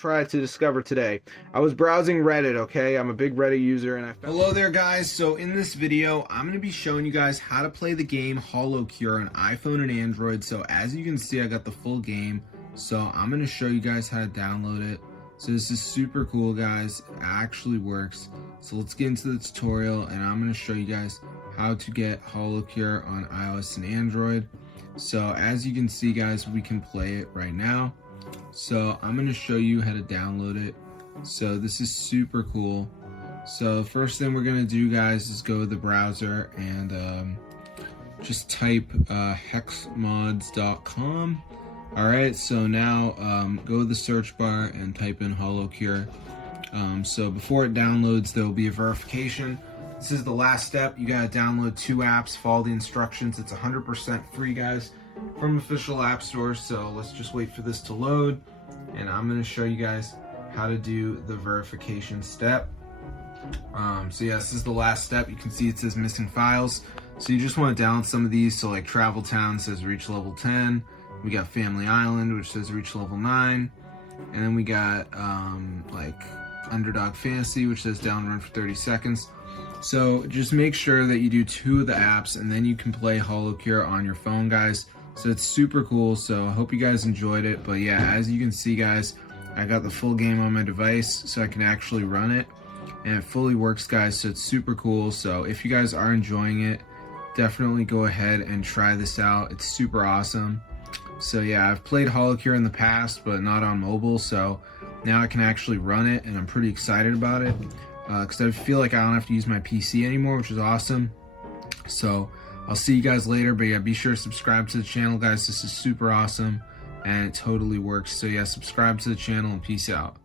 try to discover today. I was browsing Reddit, okay? I'm a big Reddit user and I found... Hello there guys, so in this video I'm going to be showing you guys how to play the game HoloCure on iPhone and Android. So as you can see, I got the full game, so I'm going to show you guys how to download it. So this is super cool guys, it actually works. So let's get into the tutorial and I'm going to show you guys how to get HoloCure on iOS and Android. So as you can see guys, we can play it right now. So I'm going to show you how to download it. So this is super cool. So first thing we're going to do guys is go to the browser and just type hexmods.com. Alright, so now go to the search bar and type in HoloCure. So before it downloads, there will be a verification. This is the last step. You gotta download 2 apps, follow the instructions. It's 100% free guys from official app stores. So let's just wait for this to load and I'm gonna show you guys how to do the verification step. So yeah, this is the last step. You can see it says missing files. So you just want to download some of these. So like Travel Town says reach level 10. We got Family Island, which says reach level 9. And then we got like Underdog Fantasy, which says down run for 30 seconds. So just make sure that you do 2 of the apps and then you can play HoloCure on your phone guys. So it's super cool. So I hope you guys enjoyed it. But yeah, as you can see guys, I got the full game on my device so I can actually run it. And it fully works guys, so it's super cool. So if you guys are enjoying it, definitely go ahead and try this out. It's super awesome. So yeah, I've played HoloCure in the past, but not on mobile, so now I can actually run it, and I'm pretty excited about it, because I feel like I don't have to use my PC anymore, which is awesome. So I'll see you guys later, but yeah, be sure to subscribe to the channel, guys. This is super awesome, and it totally works. So yeah, subscribe to the channel, and peace out.